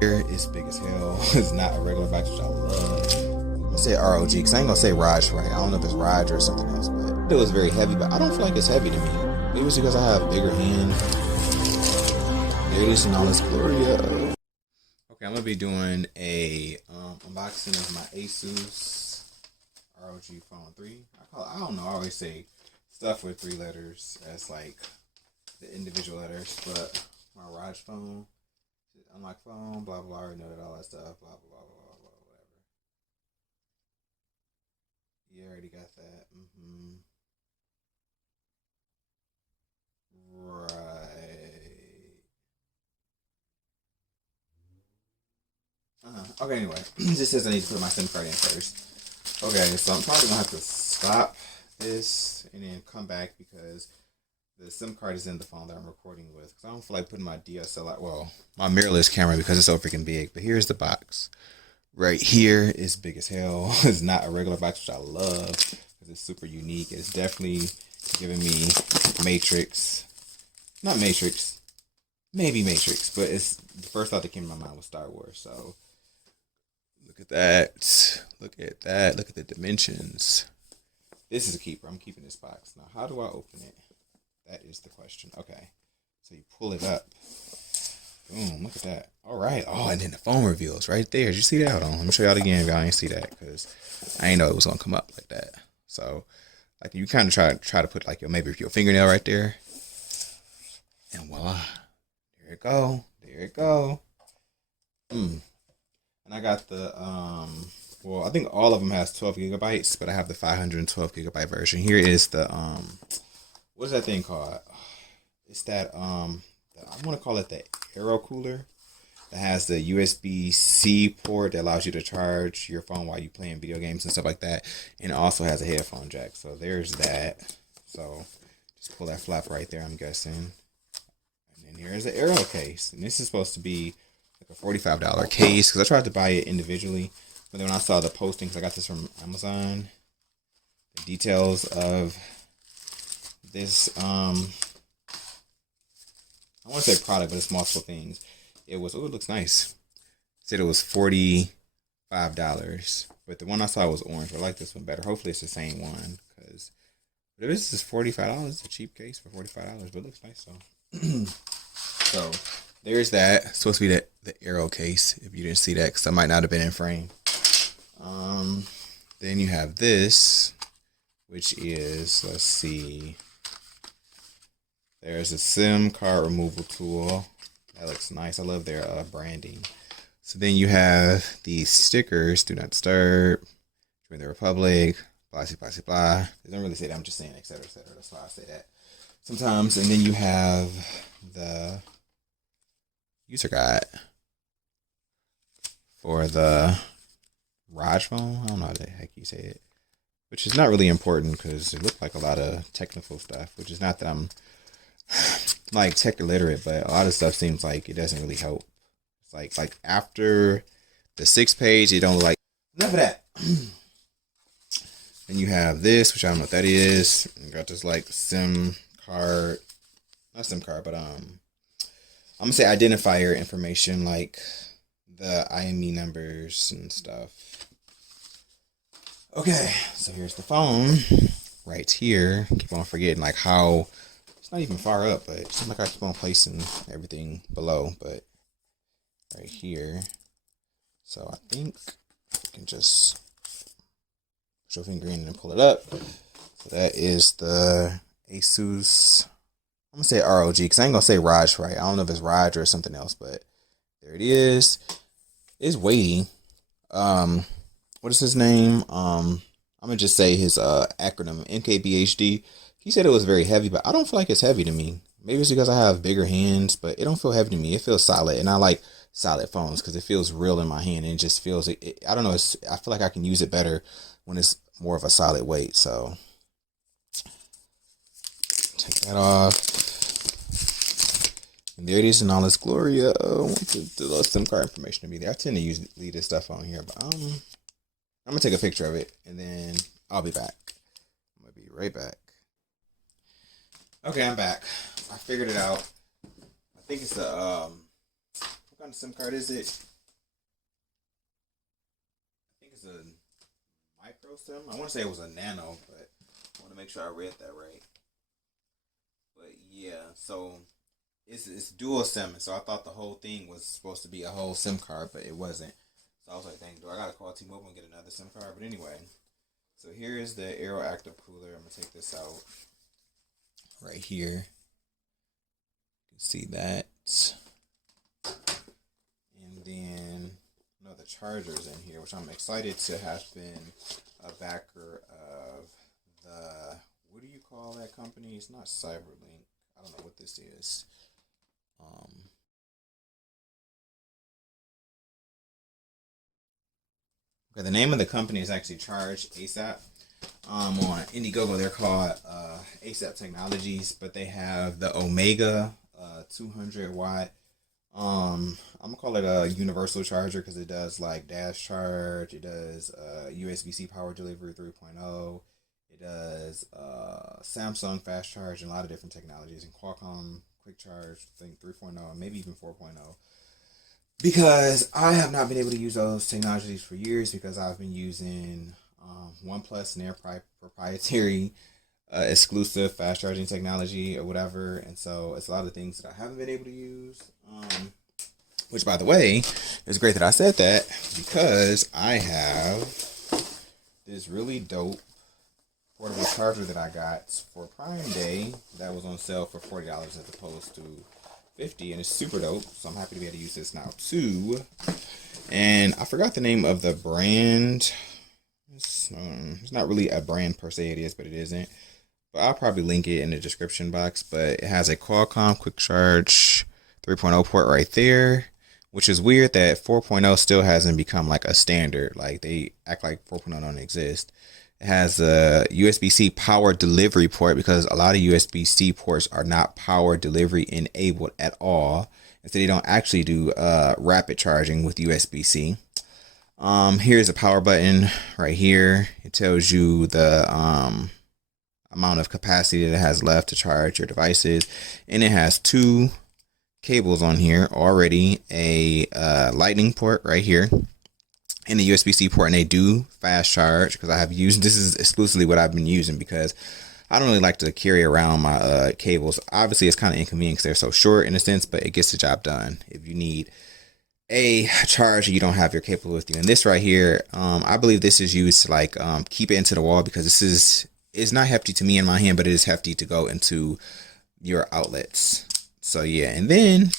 Here it's big as hell. It's not a regular box, which I love. I'm gonna say ROG because I ain't gonna say Raj right. I don't know if it's Raj or something else, but it was very heavy. But I don't feel like it's heavy to me. Maybe it's because I have bigger hands. There it is in all its glory. Okay, I'm gonna be doing a unboxing of my ASUS ROG Phone 3. I don't know. I always say stuff with 3 letters as like the individual letters, but my ROG phone. Unlock phone, blah blah. I already know that all that stuff, blah blah blah blah blah whatever. You already got that. Right. Okay. Anyway, it just says I need to put my SIM card in first. Okay, so I'm probably gonna have to stop this and then come back because the SIM card is in the phone that I'm recording with. Because I don't feel like putting my DSLR, well, my mirrorless camera because it's so freaking big. But here's the box. Right here is big as hell. It's not a regular box, which I love because it's super unique. It's definitely giving me Matrix. Not Matrix. Maybe Matrix, but it's the first thought that came to my mind was Star Wars. So look at that. Look at that. Look at the dimensions. This is a keeper. I'm keeping this box. Now, how do I open it? That is the question. Okay. So you pull it up. Boom. Look at that. All right. Oh, and then the phone reveals right there. Did you see that? Hold on. Let me show y'all again if y'all ain't see that because I ain't know it was going to come up like that. So, like, you kind of try to put, like, maybe your fingernail right there. And voila. There it go. There it go. And I got the, well, I think all of them has 12 gigabytes, but I have the 512 gigabyte version. Here is the, what is that thing called? It's that I want to call it the Aero Cooler that has the USB-C port that allows you to charge your phone while you're playing video games and stuff like that, and it also has a headphone jack. So there's that. So just pull that flap right there, I'm guessing. And then here's the Aero case, and this is supposed to be like a $45 case because I tried to buy it individually, but then when I saw the posting, because I got this from Amazon, the details of this I want to say product, but it's multiple things. It was, oh, it looks nice. It said it was $45, but the one I saw was orange. I like this one better. Hopefully it's the same one, because if this is $45, it's a cheap case for $45, but it looks nice though. So there's that. It's supposed to be the Aero case. If you didn't see that, because I might not have been in frame. Then you have this, which is, let's see. There's a SIM card removal tool. That looks nice. I love their branding. So then you have these stickers. Do not disturb. Join the Republic. Blah, blah, blah, blah. They don't really say that. I'm just saying, etc., etc. That's why I say that sometimes. And then you have the user guide for the ROG phone. I don't know how the heck you say it. Which is not really important because it looked like a lot of technical stuff. Which is not that I'm like tech illiterate, but a lot of stuff seems like it doesn't really help. It's like after the 6th page, it don't like enough of that. Then you have this, which I don't know what that is. You got this like SIM card, not SIM card, but I'm gonna say identifier information like the IME numbers and stuff. Okay, so here's the phone right here. Keep on forgetting like how. Not even far up, but it seems like I keep on placing everything below, but right here. So I think you can just put your finger in and pull it up. So that is the ASUS, I'm gonna say ROG, because I ain't gonna say Raj right. I don't know if it's Raj or something else, but there it is. It's weighty. What is his name? I'm gonna just say his acronym, NKBHD. He said it was very heavy, but I don't feel like it's heavy to me. Maybe it's because I have bigger hands, but it don't feel heavy to me. It feels solid, and I like solid phones because it feels real in my hand, and it just feels, I don't know, I feel like I can use it better when it's more of a solid weight. So take that off. And there it is in all its glory. I want to do the SIM card information to be there. I tend to leave this stuff on here, but I'm gonna take a picture of it, and then I'll be back. I'm gonna be right back. Okay, I'm back. I figured it out. I think it's a what kind of SIM card is it? I think it's a micro SIM. I want to say it was a nano, but I want to make sure I read that right. But yeah, so it's dual SIM. So I thought the whole thing was supposed to be a whole SIM card, but it wasn't. So I was like, dang, do I gotta call T-Mobile and get another SIM card? But anyway, so here is the Aero Active Cooler. I'm gonna take this out right here. You can see that, and then the chargers in here, which I'm excited to have been a backer of the, what do you call that company? It's not Cyberlink. I don't know what this is. Okay, the name of the company is actually Charge ASAP. On Indiegogo, they're called ASAP Technologies, but they have the Omega 200 watt. I'm gonna call it a universal charger because it does like dash charge. It does USB-C power delivery 3.0. It does Samsung fast charge and a lot of different technologies, and Qualcomm quick charge, I think 3.0, maybe even 4.0. Because I have not been able to use those technologies for years because I've been using OnePlus and their proprietary exclusive fast charging technology or whatever, and so it's a lot of things that I haven't been able to use. Which, by the way, it's great that I said that because I have this really dope portable charger that I got for Prime Day that was on sale for $40 as opposed to $50, and it's super dope. So I'm happy to be able to use this now too. And I forgot the name of the brand. It's not really a brand per se, it is, but it isn't. But I'll probably link it in the description box. But it has a Qualcomm Quick Charge 3.0 port right there, which is weird that 4.0 still hasn't become like a standard. Like they act like 4.0 don't exist. It has a USB-C power delivery port because a lot of USB-C ports are not power delivery enabled at all. And so they don't actually do rapid charging with USB-C. Here's a power button right here. It tells you the amount of capacity that it has left to charge your devices, and it has two cables on here already, a lightning port right here and a USB-C port, and they do fast charge because I have used, this is exclusively what I've been using because I don't really like to carry around my cables. Obviously it's kind of inconvenient because they're so short in a sense, but it gets the job done if you need a charge you don't have your cable with you. And this right here, I believe this is used to like keep it into the wall because this is, it's not hefty to me in my hand, but it is hefty to go into your outlets. So yeah, and then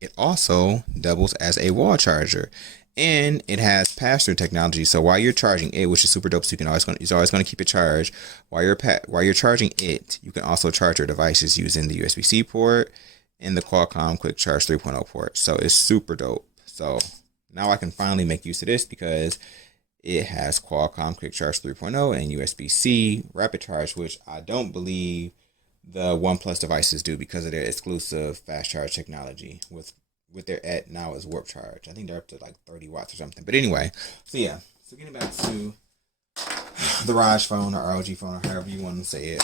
it also doubles as a wall charger, and it has pass-through technology. So while you're charging it, which is super dope, so you can it's always going to keep it charged. While you're charging it, you can also charge your devices using the USB-C port and the Qualcomm Quick Charge 3.0 port. So it's super dope. So now I can finally make use of this because it has Qualcomm Quick Charge 3.0 and USB-C rapid charge, which I don't believe the OnePlus devices do because of their exclusive fast charge technology. With their at now is warp charge. I think they're up to like 30 watts or something. But anyway, so yeah. So getting back to the ROG phone or ROG phone or however you want to say it.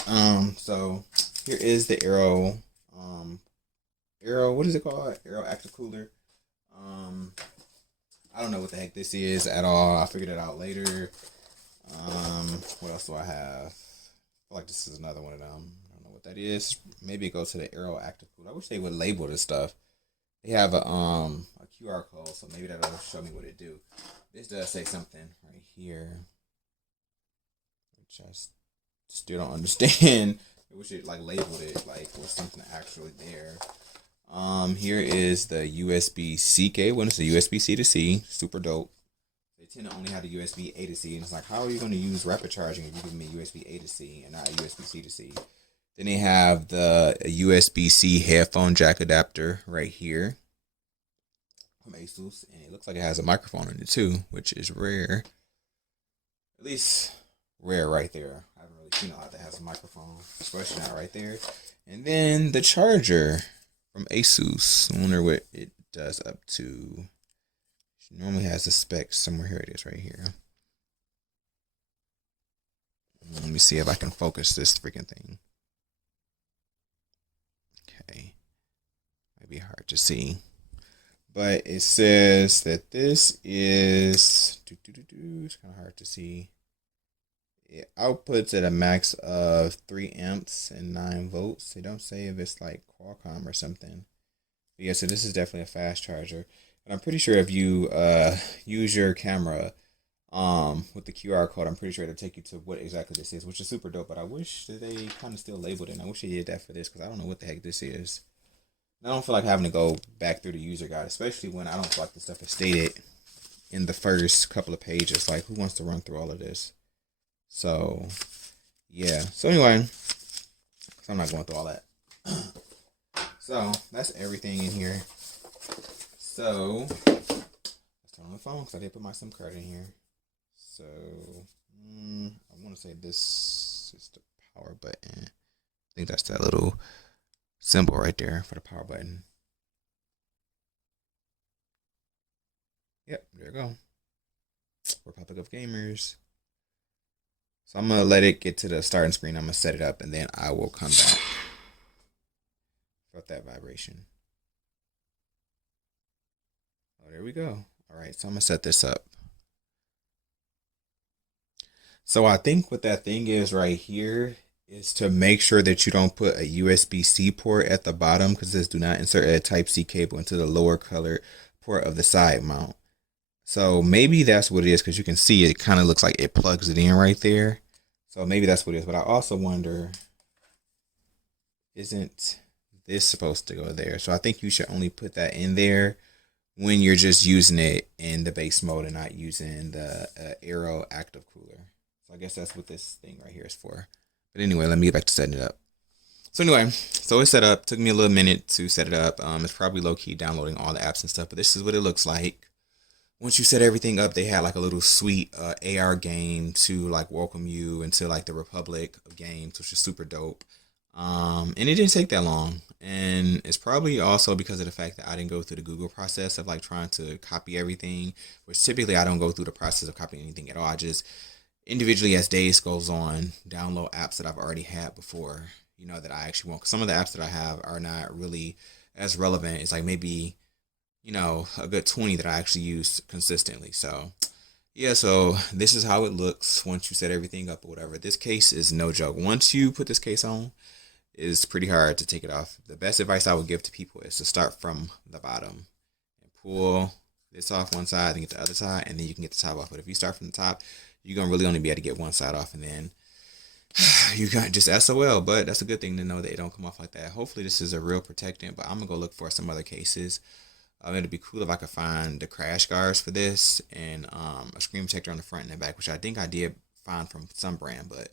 So here is the Aero what is it called? Aero Active Cooler. I don't know what the heck this is at all. I figured it out later. What else do I have? I feel like this is another one of them. I don't know what that is. Maybe it goes to the Aero Active Cooler. I wish they would label this stuff. They have a QR code, so maybe that'll show me what it do. This does say something right here, which I still don't understand. I wish it like labeled it like with something actually there. Here is the USB-C cable. It's a USB-C to C, super dope. They tend to only have the USB A to C, and it's like, how are you going to use rapid charging if you give me USB A to C and not a USB-C to C? Then they have the USB-C headphone jack adapter right here from ASUS, and it looks like it has a microphone in it too, which is rare. At least rare right there. I haven't really seen a lot that has a microphone, especially not right there. And then the charger from ASUS. I wonder what it does up to. It normally has the specs somewhere. Here it is right here. Let me see if I can focus this freaking thing. Okay. be hard to see. But it says that this is, it's kind of hard to see. It outputs at a max of 3 amps and 9 volts. They don't say if it's like Qualcomm or something. But yeah, so this is definitely a fast charger. And I'm pretty sure if you use your camera with the QR code, I'm pretty sure it'll take you to what exactly this is, which is super dope. But I wish that they kind of still labeled it. And I wish they did that for this because I don't know what the heck this is. I don't feel like having to go back through the user guide, especially when I don't feel like this stuff is stated in the first couple of pages. Like, who wants to run through all of this? So, yeah. So, anyway, I'm not going through all that. So, that's everything in here. So, let's turn on the phone because I did put my SIM card in here. So, I want to say this is the power button. I think that's that little symbol right there for the power button. Yep, there we go. Republic of Gamers. So I'm gonna let it get to the starting screen. I'm gonna set it up and then I will come back. Felt that vibration. Oh, there we go. All right, so I'm gonna set this up. So I think what that thing is right here is to make sure that you don't put a USB-C port at the bottom, because this do not insert a Type-C cable into the lower colored port of the side mount. So maybe that's what it is, because you can see it kind of looks like it plugs it in right there. So maybe that's what it is. But I also wonder, isn't this supposed to go there? So I think you should only put that in there when you're just using it in the base mode and not using the Aero active cooler. So I guess that's what this thing right here is for. But anyway, let me get back to setting it up. So anyway, so it's set up. Took me a little minute to set it up. It's probably low-key downloading all the apps and stuff, but this is what it looks like. Once you set everything up, they had like a little sweet AR game to like welcome you into like the Republic of Games, which is super dope. And it didn't take that long. And it's probably also because of the fact that I didn't go through the Google process of like trying to copy everything, which typically I don't go through the process of copying anything at all. I just individually, as days goes on, download apps that I've already had before, you know, that I actually want. Because some of the apps that I have are not really as relevant. It's like maybe, you know, a good 20 that I actually use consistently. So yeah, so this is how it looks once you set everything up or whatever. This case is no joke. Once you put this case on, it's pretty hard to take it off. The best advice I would give to people is to start from the bottom and pull this off one side and get the other side, and then you can get the top off. But if you start from the top, you're going to really only be able to get one side off, and then you got just SOL. But that's a good thing to know that it don't come off like that. Hopefully this is a real protectant, but I'm going to go look for some other cases. It'd be cool if I could find the crash guards for this and a screen protector on the front and the back, which I think I did find from some brand. But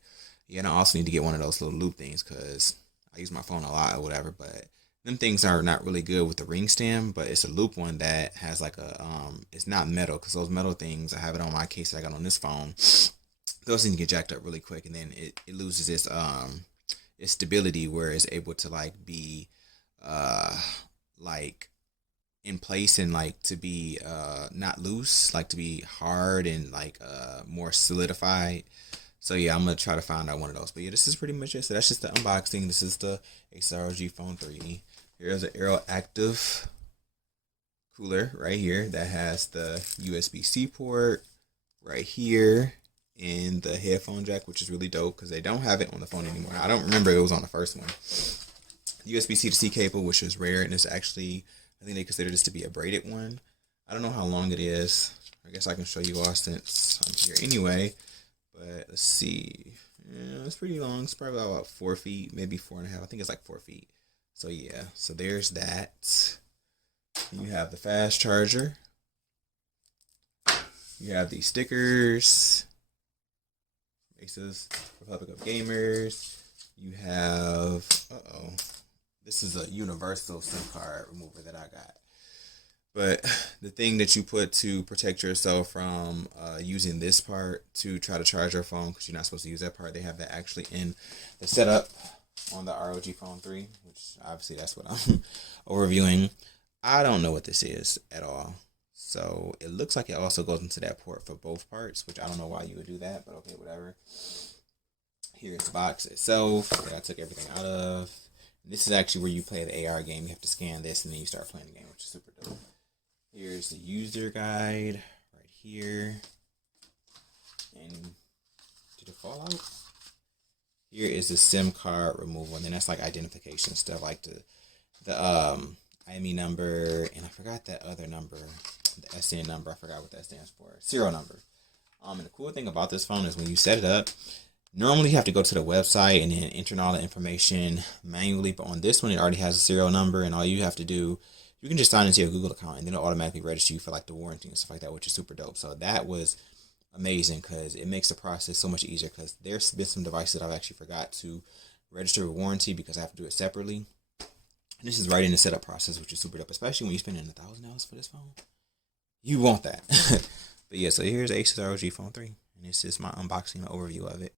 yeah, and I also need to get one of those little loop things because I use my phone a lot or whatever. But them things are not really good with the ring stem, but it's a loop one that has like a it's not metal, because those metal things, I have it on my case that I got on this phone, those things get jacked up really quick, and then it loses its stability, where it's able to like be like in place and like to be not loose, like to be hard and like more solidified. So yeah, I'm gonna try to find out one of those. But yeah, this is pretty much it. So that's just the unboxing. This is the ASUS ROG Phone 3. Here's an Aero active cooler right here that has the USB-C port right here and the headphone jack, which is really dope because they don't have it on the phone anymore. I don't remember it was on the first one. USB-C to C cable, which is rare, and it's actually, I think they consider this to be a braided one. I don't know how long it is. I guess I can show you all since I'm here anyway. But let's see. Yeah, it's pretty long. It's probably about 4 feet, maybe 4.5. I think it's like 4 feet. So yeah, so there's that. You have the fast charger. You have these stickers. ASUS Republic of Gamers. You have, this is a universal SIM card remover that I got. But the thing that you put to protect yourself from using this part to try to charge your phone, because you're not supposed to use that part, they have that actually in the setup on the ROG Phone 3, which obviously that's what I'm overviewing. I don't know what this is at all. So it looks like it also goes into that port for both parts, which I don't know why you would do that, but okay, whatever. Here's the box itself that I took everything out of. And this is actually where you play the AR game. You have to scan this and then you start playing the game, which is super dope. Here's the user guide right here. And did it fall out? Here is the SIM card removal, and then that's like identification stuff, like the IMEI number, and I forgot that other number, the SN number. I forgot what that stands for. Serial number. And the cool thing about this phone is when you set it up, normally you have to go to the website and then enter in all the information manually, but on this one it already has a serial number, and all you have to do, you can just sign into your Google account and then it'll automatically register you for like the warranty and stuff like that, which is super dope. So that was amazing because it makes the process so much easier, because there's been some devices that I've actually forgot to register with warranty because I have to do it separately. And this is right in the setup process, which is super dope, especially when you're spending $1,000 for this phone. You want that. But yeah, so here's ASUS ROG Phone 3, and this is my unboxing and overview of it.